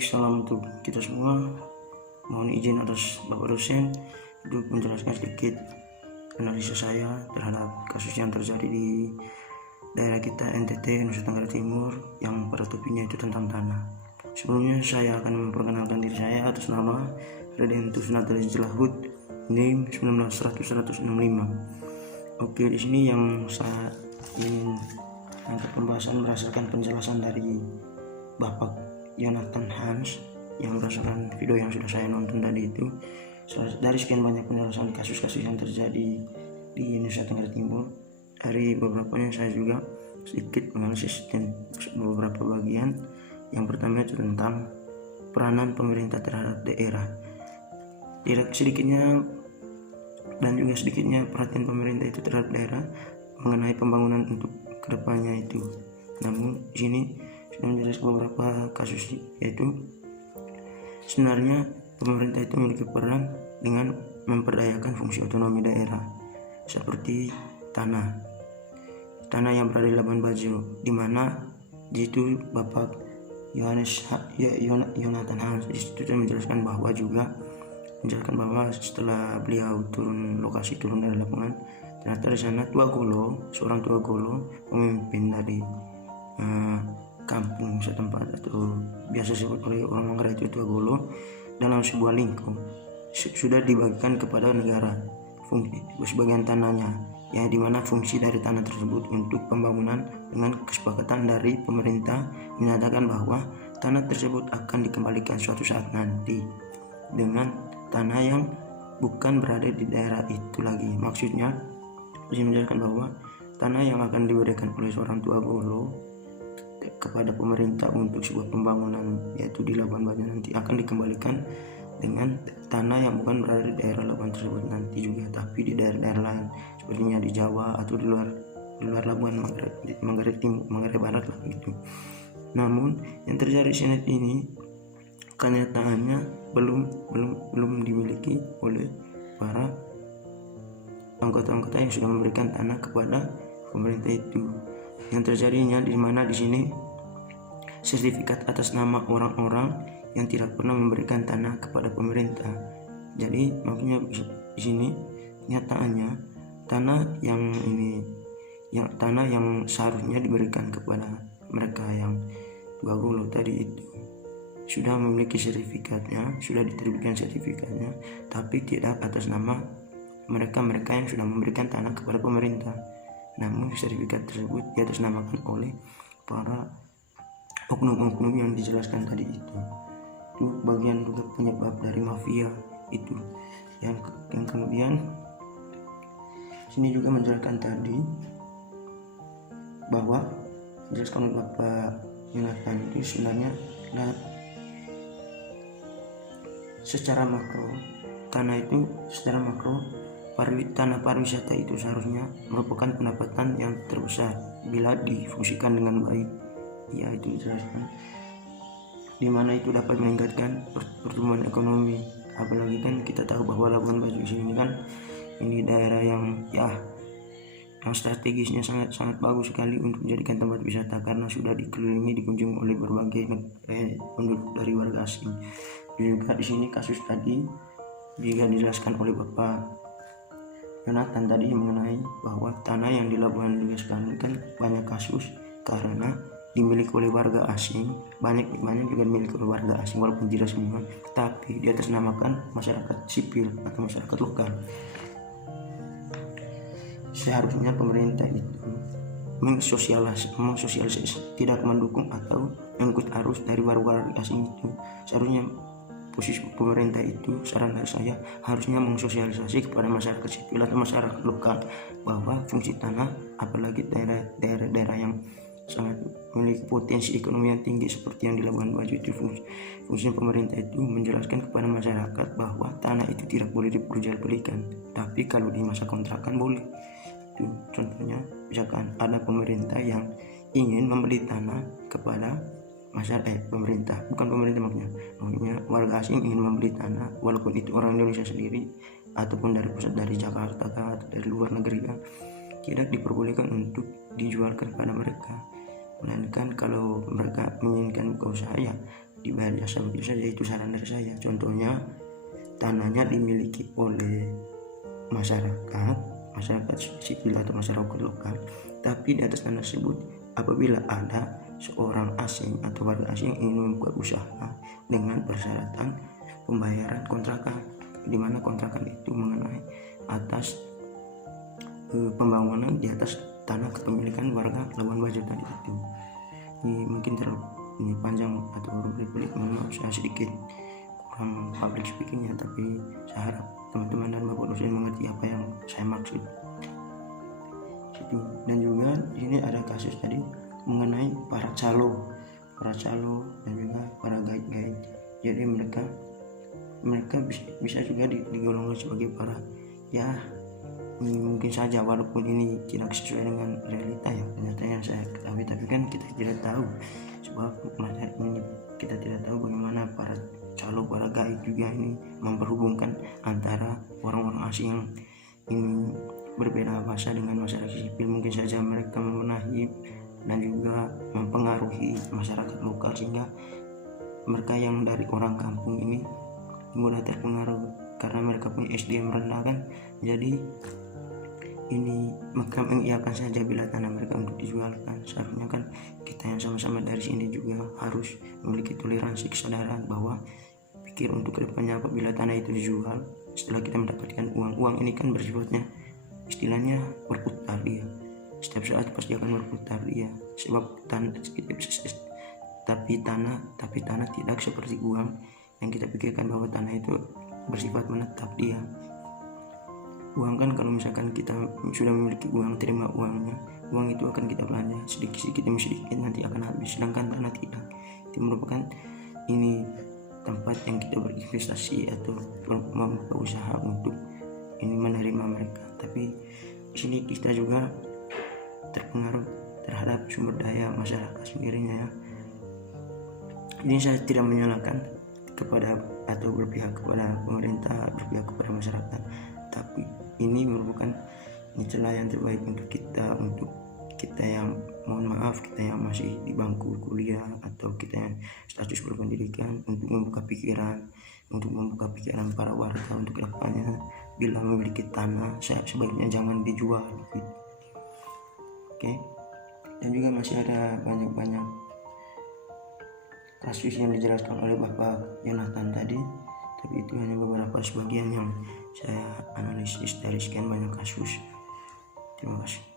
Baik, salam untuk kita semua. Mohon izin atas Bapak dosen untuk menjelaskan sedikit analisa saya terhadap kasus yang terjadi di daerah kita NTT, Nusa Tenggara Timur, yang pada topiknya itu tentang tanah. Sebelumnya saya akan memperkenalkan diri saya atas nama Redentus Natalis Jelahut, NIM 1900-165. Oke, di sini yang saya ingin angkat pembahasan berdasarkan penjelasan dari Bapak Jonathan Hans yang berdasarkan video yang sudah saya nonton tadi itu. Dari sekian banyak penjelasan kasus-kasus yang terjadi di Nusa Tenggara Timur, dari beberapanya saya juga sedikit menganalisis beberapa bagian. Yang pertama itu tentang peranan pemerintah terhadap daerah. Tidak sedikitnya dan juga sedikitnya perhatian pemerintah itu terhadap daerah mengenai pembangunan untuk kedepannya itu. Namun di sini sudah menjelaskan beberapa kasus, yaitu sebenarnya pemerintah itu memiliki peran dengan memperdayakan fungsi otonomi daerah seperti tanah yang berada di Labuan Bajo, di mana di situ Bapak Jonathan Hans di situ menjelaskan bahwa setelah beliau turun dari lapangan, ternyata di sana seorang tua golo pemimpin dari kampung setempat atau biasa disebut oleh orang Manggarai itu tua golo, dalam sebuah lingkup sudah dibagikan kepada negara sebagian tanahnya, ya, dimana fungsi dari tanah tersebut untuk pembangunan dengan kesepakatan dari pemerintah menyatakan bahwa tanah tersebut akan dikembalikan suatu saat nanti dengan tanah yang bukan berada di daerah itu lagi. Maksudnya bisa menjelaskan bahwa tanah yang akan diberikan oleh seorang tua golo kepada pemerintah untuk sebuah pembangunan, yaitu di Labuan Bajo, nanti akan dikembalikan dengan tanah yang bukan berada di daerah Labuan tersebut nanti juga, tapi di daerah-daerah lain sepertinya di Jawa atau di luar Labuan, Manggarai Timur, Manggarai Barat lah gitu. Namun yang terjadi saat ini kenyataannya belum dimiliki oleh para anggota-anggota yang sudah memberikan tanah kepada pemerintah itu. Yang terjadinya di mana di sini sertifikat atas nama orang-orang yang tidak pernah memberikan tanah kepada pemerintah. Jadi maksudnya di sini nyataannya tanah yang seharusnya diberikan kepada mereka yang dua golo tadi itu sudah memiliki sertifikatnya, sudah diterbitkan sertifikatnya, tapi tidak atas nama mereka yang sudah memberikan tanah kepada pemerintah. Namun sertifikat tersebut diatasnamakan oleh para oknum-oknum yang dijelaskan tadi itu bagian juga penyebab dari mafia itu. Yang kemudian sini juga menjelaskan tadi bahwa menjelaskan Bapak Jonathan itu sebenarnya secara makro tanah pariwisata itu seharusnya merupakan pendapatan yang terbesar bila difungsikan dengan baik, ya, itu dijelaskan, di mana itu dapat meningkatkan pertumbuhan ekonomi. Apalagi kan kita tahu bahwa Labuan Bajo ini kan ini daerah yang strategisnya sangat bagus sekali untuk menjadikan tempat wisata, karena sudah dikunjungi oleh berbagai penduduk dari warga asing. Juga di sini kasus tadi juga dijelaskan oleh Bapak Jonathan tadi mengenai bahwa tanah yang di Labuan Bajo sekarang kan banyak kasus karena dimiliki oleh warga asing, banyak juga dimiliki oleh warga asing walaupun tidak semua, tapi diatasnamakan masyarakat sipil atau masyarakat lokal. Seharusnya pemerintah itu mensosialisasi, tidak mendukung atau mengikut arus dari warga asing itu. Seharusnya posisi pemerintah itu, saran dari saya, harusnya mensosialisasi kepada masyarakat sipil atau masyarakat lokal bahwa fungsi tanah, apalagi daerah-daerah yang sangat memiliki potensi ekonomi yang tinggi seperti yang di Labuan Bajo itu, fungsi pemerintah itu menjelaskan kepada masyarakat bahwa tanah itu tidak boleh diperjualbelikan, tapi kalau di masa kontrakan boleh. Itu contohnya, misalkan ada pemerintah yang ingin membeli tanah kepada pemerintah, bukan pemerintah maksudnya warga asing ingin membeli tanah, walaupun itu orang Indonesia sendiri ataupun dari pusat, dari Jakarta atau dari luar negeri, tidak diperbolehkan untuk dijualkan kepada mereka. Melainkan kalau mereka menginginkan buka usaha, ya dibayar jasa begitu saja. Itu saran dari saya. Contohnya tanahnya dimiliki oleh masyarakat sipil atau masyarakat lokal, tapi di atas tanah tersebut apabila ada seorang asing atau warga asing yang ingin membuka usaha dengan persyaratan pembayaran kontrakan, di mana kontrakan itu mengenai atas pembangunan di atas tanah kepemilikan warga Labuan Bajo tadi itu. Ini mungkin ini panjang atau berbelit-belit, mohon maaf saya sedikit kurang public speakingnya, tapi saya harap teman-teman dan bapak dosen mengerti apa yang saya maksud. Dan juga di sini ada kasus tadi mengenai para calo dan juga para guide. Jadi mereka bisa juga digolongkan sebagai para, ya ini mungkin saja walaupun ini tidak sesuai dengan realita ya ternyata yang saya ketahui, tapi kan kita tidak tahu sebab kita tidak tahu bagaimana para calo, para guide juga ini memperhubungkan antara orang-orang asing yang ini berbeda bahasa dengan masyarakat sipil. Mungkin saja mereka memenahi dan juga mempengaruhi masyarakat lokal sehingga mereka yang dari orang kampung ini mudah terpengaruh karena mereka punya SDM rendah kan. Jadi ini mereka mengiyakan saja bila tanah mereka untuk dijualkan. Seharusnya kan kita yang sama-sama dari sini juga harus memiliki toleransi kesadaran bahwa pikir untuk kedepannya apabila tanah itu dijual, setelah kita mendapatkan uang ini kan bersifatnya istilahnya berputar dia, setiap saat pasti akan berputar dia, sebab tapi tanah tidak seperti uang yang kita pikirkan bahwa tanah itu bersifat menetap dia. Uang kan kalau misalkan kita sudah memiliki uang, terima uangnya, uang itu akan kita belanja sedikit demi sedikit, nanti akan habis. Sedangkan tanah tidak. Itu merupakan ini tempat yang kita berinvestasi atau membuka usaha untuk ini menerima mereka. Tapi di sini kita juga terpengaruh terhadap sumber daya masyarakat sendirinya ya. Ini saya tidak menyalahkan kepada atau berpihak kepada pemerintah, berpihak kepada masyarakat, tapi ini merupakan celah yang terbaik untuk kita yang mohon maaf, kita yang masih di bangku kuliah atau kita yang status berpendidikan, untuk membuka pikiran para warga untuk kedepannya bila memiliki tanah sebaiknya jangan dijual gitu. Oke. Dan juga masih ada banyak kasus yang dijelaskan oleh Bapak Jonathan tadi, tapi itu hanya beberapa sebagian yang saya analisis dari sekian banyak kasus. Terima kasih.